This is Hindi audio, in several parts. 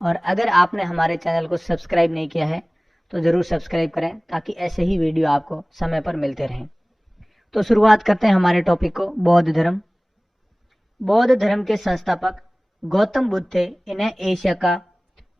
और अगर आपने हमारे चैनल को सब्सक्राइब नहीं किया है तो ज़रूर सब्सक्राइब करें ताकि ऐसे ही वीडियो आपको समय पर मिलते रहें। तो शुरुआत करते हैं हमारे टॉपिक को। बौद्ध धर्म। बौद्ध धर्म के संस्थापक गौतम बुद्ध थे। इन्हें एशिया का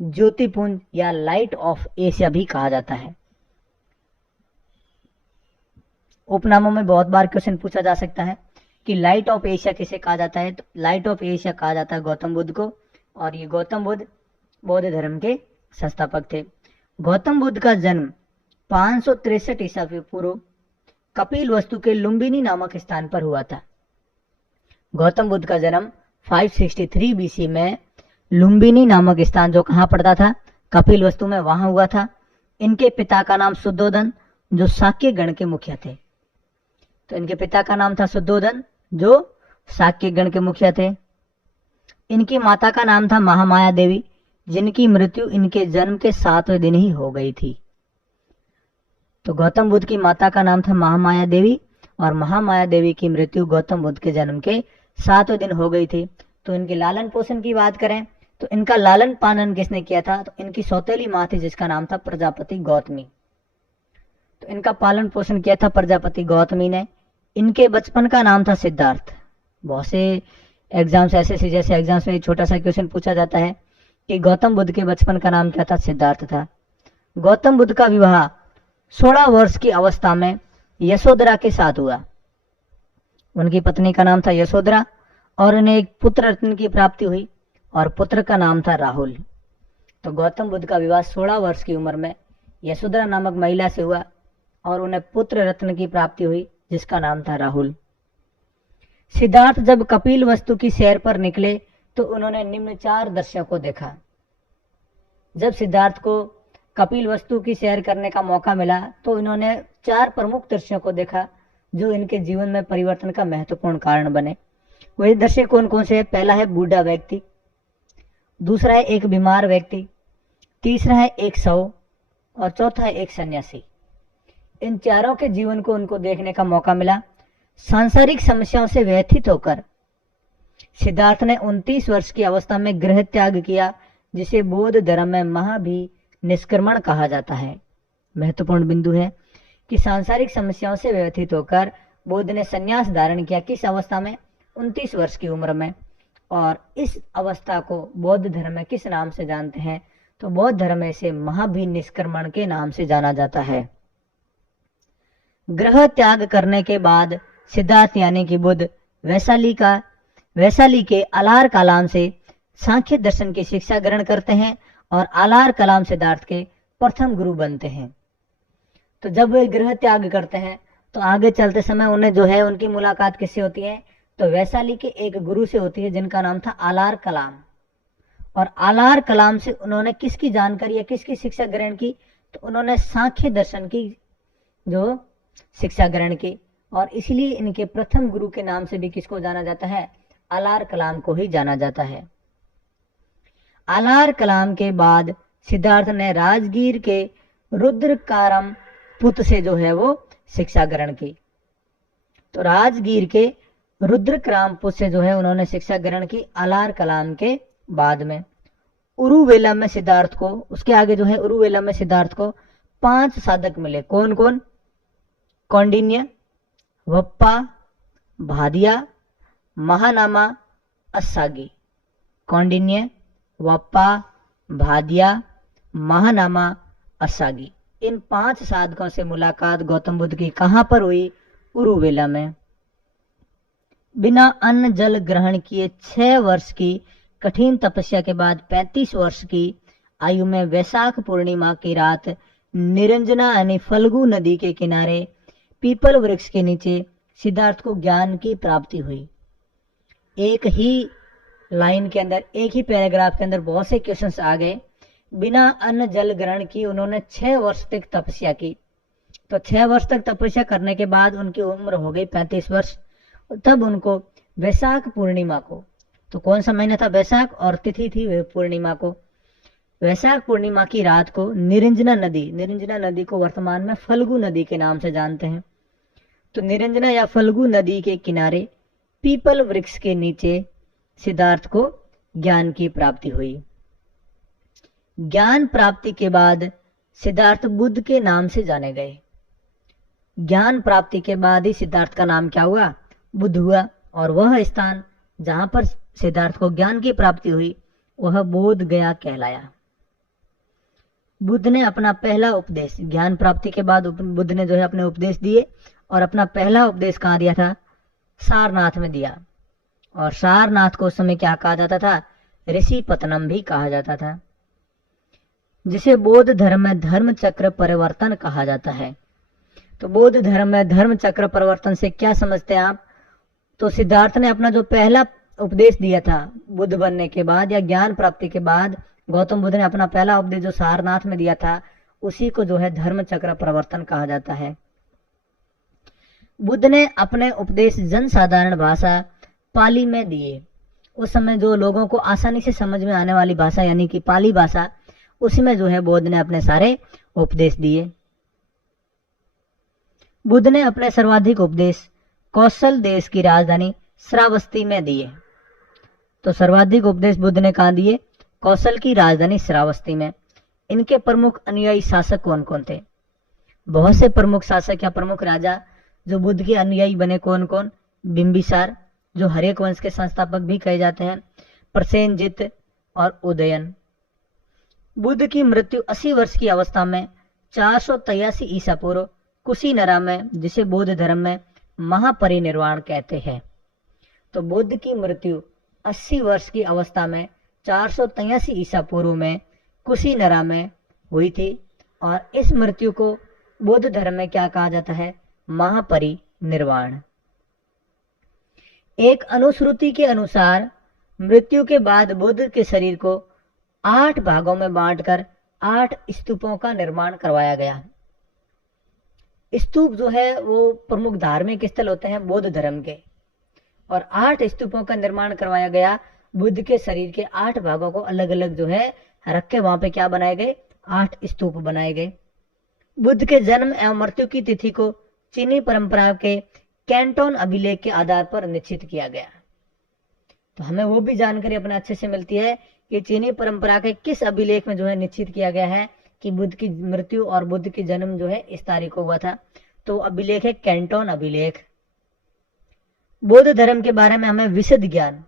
ज्योतिपुंज या लाइट ऑफ एशिया भी कहा जाता है। उपनामों में बहुत बार क्वेश्चन पूछा जा सकता है कि लाइट ऑफ एशिया किसे कहा जाता है। तो लाइट ऑफ एशिया कहा जाता है गौतम बुद्ध को, और ये गौतम बुद्ध बौद्ध धर्म के संस्थापक थे। गौतम बुद्ध का जन्म 563 ईसा पूर्व कपिल वस्तु के लुम्बिनी नामक स्थान पर हुआ था। गौतम बुद्ध का जन्म 563 बीसी में लुम्बिनी नामक स्थान जो कहाँ पड़ता था, कपिल वस्तु में, वहां हुआ था। इनके पिता का नाम शुद्धोधन जो शाक्य गण के मुखिया थे। तो इनके पिता का नाम था शुद्धोधन जो शाक्य गण के मुखिया थे। इनकी माता का नाम था महामाया देवी जिनकी मृत्यु इनके जन्म के 7वें दिन ही हो गई थी। तो गौतम बुद्ध की माता का नाम था महामाया देवी और महामाया देवी की मृत्यु गौतम बुद्ध के जन्म के 7वें दिन हो गई थी। तो इनके लालन पोषण की बात करें तो इनका लालन पालन किसने किया था, तो इनकी सौतेली माँ थी जिसका नाम था प्रजापति गौतमी। तो इनका पालन पोषण किया था प्रजापति गौतमी ने। इनके बचपन का नाम था सिद्धार्थ। बहुत से एग्जाम्स ऐसे जैसे एग्जाम्स में छोटा सा क्वेश्चन पूछा जाता है कि गौतम बुद्ध के बचपन का नाम क्या था, सिद्धार्थ था। गौतम बुद्ध का विवाह 16 वर्ष की अवस्था में यशोधरा के साथ हुआ। उनकी पत्नी का नाम था यशोधरा और उन्हें एक पुत्र रत्न की प्राप्ति हुई और पुत्र का नाम था राहुल। तो गौतम बुद्ध का विवाह 16 वर्ष की उम्र में यशोधरा नामक महिला से हुआ और उन्हें पुत्र रत्न की प्राप्ति हुई जिसका नाम था राहुल। सिद्धार्थ जब कपिल वस्तु की सैर पर निकले तो उन्होंने निम्न 4 दृश्यों को देखा। जब सिद्धार्थ को कपिल वस्तु की सैर करने का मौका मिला तो इन्होंने 4 प्रमुख दृश्यों को देखा जो इनके जीवन में परिवर्तन का महत्वपूर्ण कारण बने। वही दृश्य कौन कौन से है? पहला है बूढ़ा व्यक्ति, दूसरा है एक बीमार व्यक्ति, तीसरा है एक शव और चौथा है एक सन्यासी। इन चारों के जीवन को उनको देखने का मौका मिला। सांसारिक समस्याओं से व्यथित होकर सिद्धार्थ ने 29 वर्ष की अवस्था में गृह त्याग किया जिसे बौद्ध धर्म में महाभिनिष्क्रमण कहा जाता है। महत्वपूर्ण बिंदु है कि सांसारिक समस्याओं से व्यथित होकर बुद्ध ने संन्यास धारण किया। किस अवस्था में? 29 वर्ष की उम्र में। और इस अवस्था को बौद्ध धर्म में किस नाम से जानते हैं? तो बौद्ध धर्म में इसे महाभिनिष्क्रमण के नाम से जाना जाता है। गृह त्याग करने के बाद सिद्धार्थ यानी कि बुद्ध वैशाली के अलार कलाम से सांख्य दर्शन की शिक्षा ग्रहण करते हैं और अलार कलाम सिद्धार्थ के प्रथम गुरु बनते हैं। तो जब वे गृह त्याग करते हैं तो आगे चलते समय उन्हें जो है उनकी मुलाकात किससे होती है? तो वैशाली के एक गुरु से होती है जिनका नाम था अलार कलाम। और अलार कलाम से उन्होंने किसकी जानकारी या किसकी शिक्षा ग्रहण की? तो उन्होंने सांख्य दर्शन की जो शिक्षा ग्रहण की और इसलिए इनके प्रथम गुरु के नाम से भी किसको जाना जाता है? अलार कलाम को ही जाना जाता है। अलार कलाम के बाद सिद्धार्थ ने राजगीर के रुद्रकारम पुत्र से जो है वो शिक्षा ग्रहण की। तो राजगीर के रुद्रकारम पुत्र से जो है उन्होंने शिक्षा ग्रहण की अलार कलाम के बाद में। उरुवेलम में सिद्धार्थ को, उसके आगे जो है उरुवेलम में सिद्धार्थ को 5 साधक मिले। कौन कौन? कौंडिन्य, वप्पा, भादिया, महानामा, अस्सागी। कौंडिन्य, वप्पा, भादिया, महानामा, अस्सागी। इन 5 साधकों से मुलाकात गौतम बुद्ध की कहां पर हुई? उरुवेला में। बिना अन्न जल ग्रहण किए 6 वर्ष की कठिन तपस्या के बाद 35 वर्ष की आयु में वैशाख पूर्णिमा की रात निरंजना यानी फल्गु नदी के किनारे पीपल वृक्ष के नीचे सिद्धार्थ को ज्ञान की प्राप्ति हुई। एक ही लाइन के अंदर, एक ही पैराग्राफ के अंदर बहुत से क्वेश्चंस आ गए। बिना अन्न जल ग्रहण की उन्होंने 6 वर्ष तक तपस्या की। तो 6 वर्ष तक तपस्या करने के बाद उनकी उम्र हो गई 35 वर्ष। तब उनको वैशाख पूर्णिमा को, तो कौन सा महीना था? वैशाख, और तिथि थी पूर्णिमा को। वैशाख पूर्णिमा की रात को निरंजना नदी को वर्तमान में फल्गु नदी के नाम से जानते हैं। तो निरंजना या फल्गु नदी के किनारे पीपल वृक्ष के नीचे सिद्धार्थ को ज्ञान की प्राप्ति हुई। ज्ञान प्राप्ति के बाद सिद्धार्थ बुद्ध के नाम से जाने गए। ज्ञान प्राप्ति के बाद ही सिद्धार्थ का नाम क्या हुआ? बुद्ध हुआ। और वह स्थान जहां पर सिद्धार्थ को ज्ञान की प्राप्ति हुई वह बोध गया कहलाया। बुद्ध ने अपना पहला उपदेश, ज्ञान प्राप्ति के बाद बुद्ध ने जो है अपने उपदेश दिए, और अपना पहला उपदेश कहाँ दिया था? सारनाथ में दिया। और सारनाथ को उस समय क्या कहा जाता था? ऋषि पतनम भी कहा जाता था, जिसे बौद्ध धर्म में धर्म चक्र परिवर्तन कहा जाता है। तो बौद्ध धर्म में धर्म चक्र परिवर्तन से क्या समझते हैं आप? तो सिद्धार्थ ने अपना जो पहला उपदेश दिया था बुद्ध बनने के बाद या ज्ञान प्राप्ति के बाद, गौतम बुद्ध ने अपना पहला उपदेश जो सारनाथ में दिया था, उसी को जो है धर्म चक्र परिवर्तन कहा जाता है। बुद्ध ने अपने उपदेश जनसाधारण भाषा पाली में दिए। उस समय जो लोगों को आसानी से समझ में आने वाली भाषा यानी कि पाली भाषा, उसी में जो है बुद्ध ने अपने सारे उपदेश दिए। बुद्ध ने अपने सर्वाधिक उपदेश कौशल देश की राजधानी श्रावस्ती में दिए। तो सर्वाधिक उपदेश बुद्ध ने कहाँ दिए? कौशल की राजधानी श्रावस्ती में। इनके प्रमुख अनुयायी शासक कौन कौन थे? बहुत से प्रमुख शासक या प्रमुख राजा जो बुद्ध के अनुयायी बने कौन कौन? बिंबिसार, जो हरेक वंश के संस्थापक भी कहे जाते हैं, प्रसेनजित और उदयन। बुद्ध की मृत्यु 80 वर्ष की अवस्था में 483 ईसा पूर्व कुशीनरा में, जिसे बौद्ध धर्म में महापरिनिर्वाण कहते हैं। तो बुद्ध की मृत्यु 80 वर्ष की अवस्था में 483 ईसा पूर्व में कुशीनरा में हुई थी, और इस मृत्यु को बौद्ध धर्म में क्या कहा जाता है? महापरिनिर्वाण। एक अनुश्रुति के अनुसार मृत्यु के बाद बुद्ध के शरीर को 8 भागों में बांटकर 8 स्तूपों का निर्माण करवाया गया। स्तूप जो है वो प्रमुख धार्मिक स्थल होते हैं बौद्ध धर्म के, और 8 स्तूपों का निर्माण करवाया गया। बुद्ध के शरीर के 8 भागों को अलग अलग जो है रख के वहां पे क्या बनाए गए? 8 स्तूप बनाए गए। बुद्ध के जन्म एवं मृत्यु की तिथि को चीनी परंपरा के कैंटोन अभिलेख के आधार पर निश्चित किया गया। तो हमें वो भी जानकारी अपने अच्छे से मिलती है कि चीनी परंपरा के किस अभिलेख में जो है निश्चित किया गया है कि बुद्ध की मृत्यु और बुद्ध की जन्म जो है इस तारीख को हुआ था। तो अभिलेख है कैंटोन अभिलेख। बौद्ध धर्म के बारे में हमें विशद ज्ञान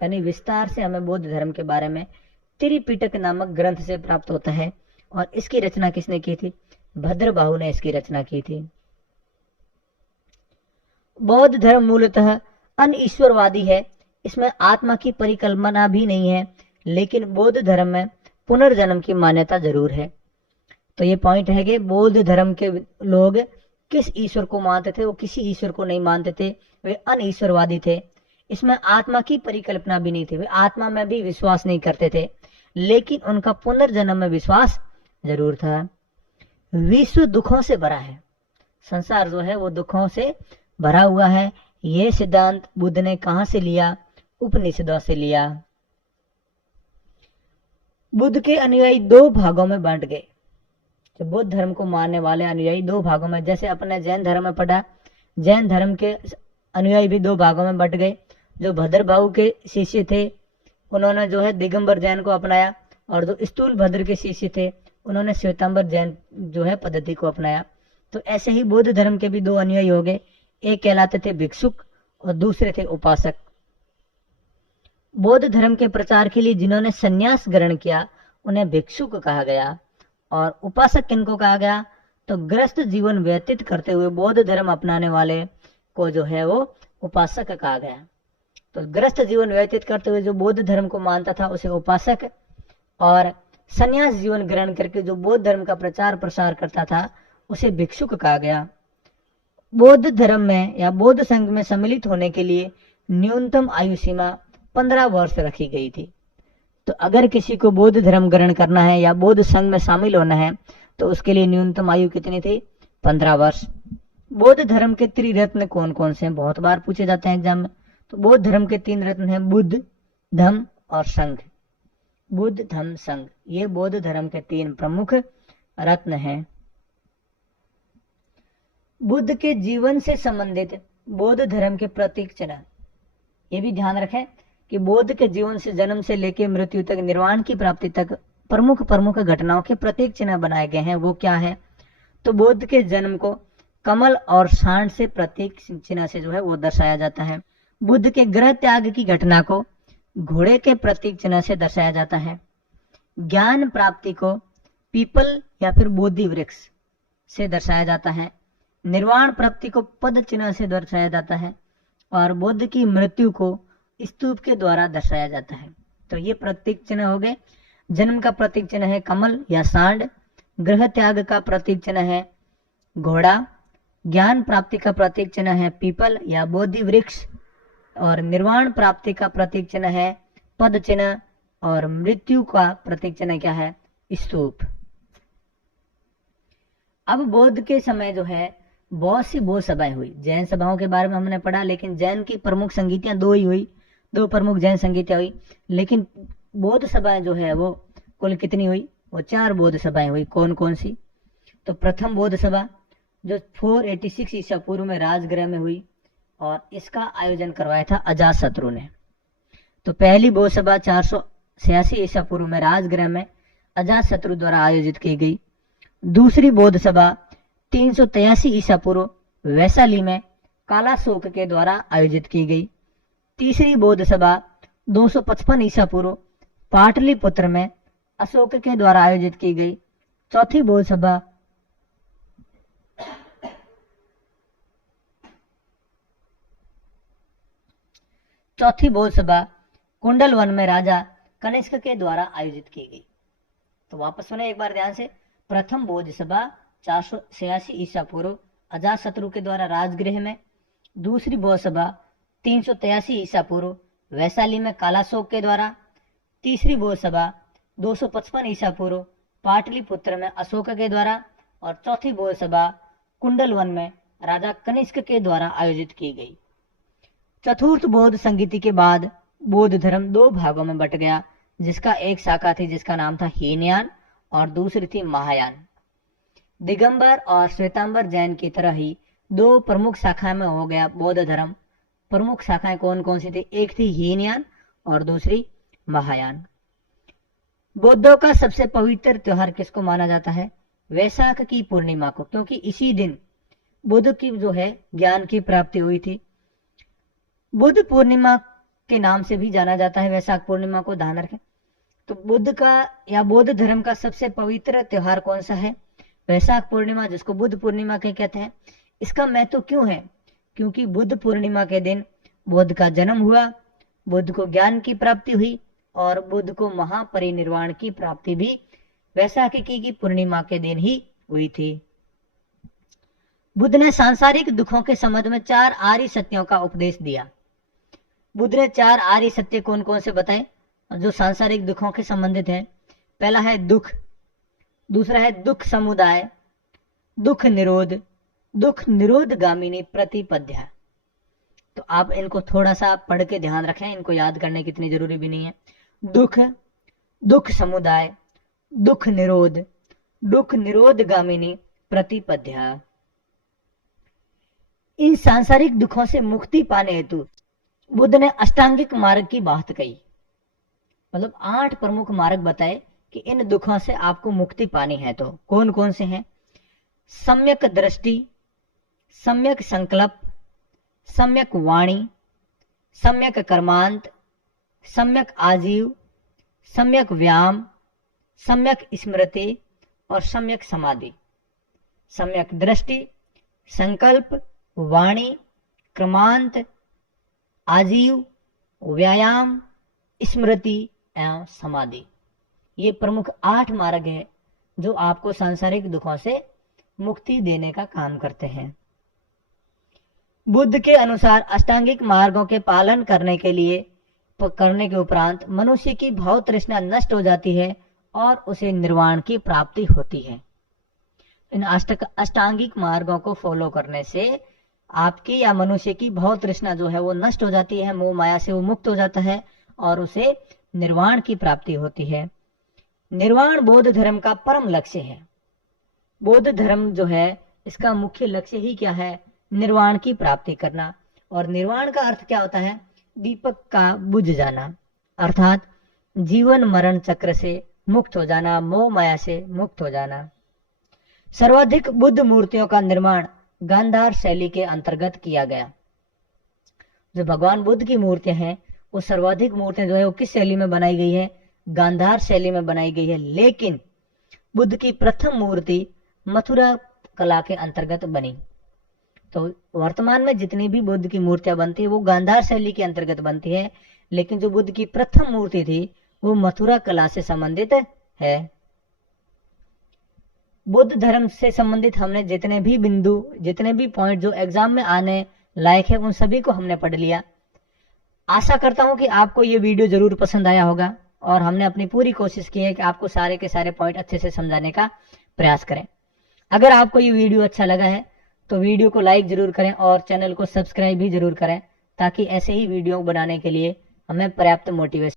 यानी विस्तार से हमें बौद्ध धर्म के बारे में त्रिपिटक नामक ग्रंथ से प्राप्त होता है, और इसकी रचना किसने की थी? भद्रबाहु ने इसकी रचना की थी। बौद्ध धर्म मूलतः अनईश्वरवादी है। इसमें आत्मा की परिकल्पना भी नहीं है, लेकिन बौद्ध धर्म में पुनर्जन्म की मान्यता जरूर है। तो ये पॉइंट है कि बौद्ध धर्म के लोग किस ईश्वर को मानते थे? वो किसी ईश्वर को नहीं मानते थे, वे अनईश्वरवादी थे। इसमें आत्मा की परिकल्पना भी नहीं थी, वे आत्मा में भी विश्वास नहीं करते थे, लेकिन उनका पुनर्जन्म में विश्वास जरूर था। विश्व दुखों से भरा है, संसार जो है वो दुखों से भरा हुआ है। यह सिद्धांत बुद्ध ने कहां से लिया? उपनिषदों से लिया। बुद्ध के अनुयायी 2 भागों में बांट गए। जो बौद्ध धर्म को मानने वाले अनुयायी 2 भागों में, जैसे अपने जैन धर्म में पढ़ा, जैन धर्म के अनुयायी भी 2 भागों में बट गए। जो भद्रबाहु के शिष्य थे उन्होंने जो है दिगंबर जैन को अपनाया, और जो स्थूल भद्र के शिष्य थे उन्होंने श्वेतांबर जैन जो है पद्धति को अपनाया। तो ऐसे ही बौद्ध धर्म के भी 2 अनुयायी हो गए। एक कहलाते थे भिक्षुक और दूसरे थे उपासक। बौद्ध धर्म के प्रचार के लिए जिन्होंने संन्यास ग्रहण किया उन्हें भिक्षुक कहा गया, और उपासक किनको कहा गया? तो ग्रस्त जीवन व्यतीत करते हुए बौद्ध धर्म अपनाने वाले को जो है वो उपासक कहा गया। तो ग्रस्त जीवन व्यतीत करते हुए जो बौद्ध धर्म को मानता था उसे उपासक, और संन्यास जीवन ग्रहण करके जो बौद्ध धर्म का प्रचार प्रसार करता था उसे भिक्षुक कहा गया। बौद्ध धर्म में या बौद्ध संघ में सम्मिलित होने के लिए न्यूनतम आयु सीमा 15 वर्ष रखी गई थी। तो अगर किसी को बौद्ध धर्म ग्रहण करना है या बौद्ध संघ में शामिल होना है तो उसके लिए न्यूनतम आयु कितनी थी? 15 वर्ष। बौद्ध धर्म के त्रिरत्न कौन कौन से हैं? बहुत बार पूछे जाते हैं एग्जाम में। तो बौद्ध धर्म के 3 रत्न हैं, बुद्ध, धम्म और संघ। बुद्ध, धम्म, संघ, ये बौद्ध धर्म के 3 प्रमुख रत्न हैं। बुद्ध के जीवन से संबंधित बौद्ध धर्म के प्रतीक चिन्ह। ये भी ध्यान रखें कि बौद्ध के जीवन से जन्म से लेकर मृत्यु तक, निर्वाण की प्राप्ति तक प्रमुख प्रमुख घटनाओं के प्रतीक चिन्ह बनाए गए हैं। वो क्या है? तो बुद्ध के जन्म को कमल और सांड से प्रतीक चिन्ह से जो है वो दर्शाया जाता है। बुद्ध के गृह त्याग की घटना को घोड़े के प्रतीक चिन्ह से दर्शाया जाता है। ज्ञान प्राप्ति को पीपल या फिर बोधि वृक्ष से दर्शाया जाता है। निर्वाण प्राप्ति को पद चिन्ह से दर्शाया जाता है और बुद्ध की मृत्यु को स्तूप के द्वारा दर्शाया जाता है। तो ये प्रतीक चिन्ह हो गए। जन्म का प्रतीक चिन्ह है कमल या सांड, गृह त्याग का प्रतीक चिन्ह है घोड़ा, ज्ञान प्राप्ति का प्रतीक चिन्ह है पीपल या बोधि वृक्ष, और निर्वाण प्राप्ति का प्रतीक चिन्ह है पद चिन्ह, और मृत्यु का प्रतीक चिन्ह क्या है? स्तूप। अब बौद्ध के समय जो है बहुत सी बौद्ध सभाएं हुई। जैन सभाओं के बारे में हमने पढ़ा, लेकिन जैन की प्रमुख संगीतियां दो ही हुई, दो प्रमुख जैन संगीतियां हुई। लेकिन बौद्ध सभाएं जो है वो कुल कितनी हुई? वो 4 बौद्ध सभाएं हुई। कौन कौन सी? तो प्रथम बौद्ध सभा जो 486 ईसा पूर्व में राजगृह में हुई, और इसका आयोजन करवाया था अजातशत्रु ने। तो पहली बौद्ध सभा 486 ईसा पूर्व में राजगृह में अजातशत्रु द्वारा आयोजित की गई। दूसरी बौद्ध सभा 383 ईसा पूर्व वैशाली में कालाशोक के द्वारा आयोजित की गई। तीसरी बौद्ध सभा 255 ईसा पूर्व पाटलिपुत्र में अशोक के द्वारा आयोजित की गई। चौथी बौद्ध सभा कुंडलवन में राजा कनिष्क के द्वारा आयोजित की गई। तो वापस सुने एक बार ध्यान से। प्रथम बौद्ध सभा 486 ईसा पूर्व अजातशत्रु के द्वारा राजगृह में। दूसरी बौद्ध सभा 383 ईसा पूर्व वैशाली में कालाशोक के द्वारा। तीसरी बौद्ध सभा 255 ईसा पूर्व पाटलिपुत्र में अशोक के द्वारा। और चौथी बौद्ध सभा कुंडलवन में राजा कनिष्क के द्वारा आयोजित की गई। चतुर्थ बौद्ध संगीति के बाद बौद्ध धर्म 2 भागों में बट गया, जिसका एक शाखा थी जिसका नाम था हीनयान और दूसरी थी महायान। दिगंबर और श्वेतांबर जैन की तरह ही 2 प्रमुख शाखाएं में हो गया बौद्ध धर्म। प्रमुख शाखाएं कौन कौन सी थी? एक थी हीनयान और दूसरी महायान। बौद्धों का सबसे पवित्र त्योहार किसको माना जाता है? वैशाख की पूर्णिमा को, क्योंकि इसी दिन बुद्ध की जो है ज्ञान की प्राप्ति हुई थी। बुद्ध पूर्णिमा के नाम से भी जाना जाता है वैशाख पूर्णिमा को, ध्यान रखें। तो बुद्ध का या बौद्ध धर्म का सबसे पवित्र त्योहार कौन सा है? वैशाख पूर्णिमा, जिसको बुद्ध पूर्णिमा के कहते हैं। इसका महत्व क्यों है? क्योंकि बुद्ध पूर्णिमा के दिन बुद्ध का जन्म हुआ, बुद्ध को ज्ञान की प्राप्ति हुई और बुद्ध को महापरिनिर्वाण की प्राप्ति भी वैशाखी की पूर्णिमा के दिन ही हुई थी। बुद्ध ने सांसारिक दुखों के संबंध में 4 आर्य सत्यों का उपदेश दिया। बुद्ध ने 4 आर्य सत्य कौन कौन से बताए जो सांसारिक दुखों के संबंधित है? पहला है दुख, दूसरा है दुख समुदाय, दुख निरोध, दुख निरोध गामिनी प्रतिपद्या। तो आप इनको थोड़ा सा पढ़ के ध्यान रखें, इनको याद करने की इतनी जरूरी भी नहीं है। दुख, दुख समुदाय, दुख निरोध, दुख निरोध गामिनी प्रतिपद्या। इन सांसारिक दुखों से मुक्ति पाने हेतु बुद्ध ने अष्टांगिक मार्ग की बात कही। मतलब 8 प्रमुख मार्ग बताए कि इन दुखों से आपको मुक्ति पानी है। तो कौन कौन से हैं? सम्यक दृष्टि, सम्यक संकल्प, सम्यक वाणी, सम्यक कर्मांत, सम्यक आजीव, सम्यक व्यायाम, सम्यक स्मृति और सम्यक समाधि। सम्यक दृष्टि, संकल्प, वाणी, क्रमांत, आजीव, व्यायाम, स्मृति एवं समाधि। ये प्रमुख 8 मार्ग है जो आपको सांसारिक दुखों से मुक्ति देने का काम करते हैं। बुद्ध के अनुसार अष्टांगिक मार्गों के पालन करने के उपरांत मनुष्य की भाव तृष्णा नष्ट हो जाती है और उसे निर्वाण की प्राप्ति होती है। इन अष्टांगिक मार्गों को फॉलो करने से आपकी या मनुष्य की भाव तृष्णा जो है वो नष्ट हो जाती है, मोह माया से वो मुक्त हो जाता है और उसे निर्वाण की प्राप्ति होती है। निर्वाण बौद्ध धर्म का परम लक्ष्य है। बौद्ध धर्म जो है इसका मुख्य लक्ष्य ही क्या है? निर्वाण की प्राप्ति करना। और निर्वाण का अर्थ क्या होता है? दीपक का बुझ जाना, अर्थात जीवन मरण चक्र से मुक्त हो जाना, मोह माया से मुक्त हो जाना। सर्वाधिक बुद्ध मूर्तियों का निर्माण गांधार शैली के अंतर्गत किया गया। जो भगवान बुद्ध की मूर्तियां हैं, वो सर्वाधिक मूर्तियां जो है वो किस शैली में बनाई गई है? गांधार शैली में बनाई गई है। लेकिन बुद्ध की प्रथम मूर्ति मथुरा कला के अंतर्गत बनी। तो वर्तमान में जितनी भी बुद्ध की मूर्तियां बनती है वो गांधार शैली के अंतर्गत बनती है, लेकिन जो बुद्ध की प्रथम मूर्ति थी वो मथुरा कला से संबंधित है। बुद्ध धर्म से संबंधित हमने जितने भी बिंदु, जितने भी पॉइंट जो एग्जाम में आने लायक है, उन सभी को हमने पढ़ लिया। आशा करता हूं कि आपको ये वीडियो जरूर पसंद आया होगा और हमने अपनी पूरी कोशिश की है कि आपको सारे के सारे पॉइंट अच्छे से समझाने का प्रयास करें। अगर आपको ये वीडियो अच्छा लगा है तो वीडियो को लाइक जरूर करें और चैनल को सब्सक्राइब भी जरूर करें, ताकि ऐसे ही वीडियो बनाने के लिए हमें पर्याप्त मोटिवेशन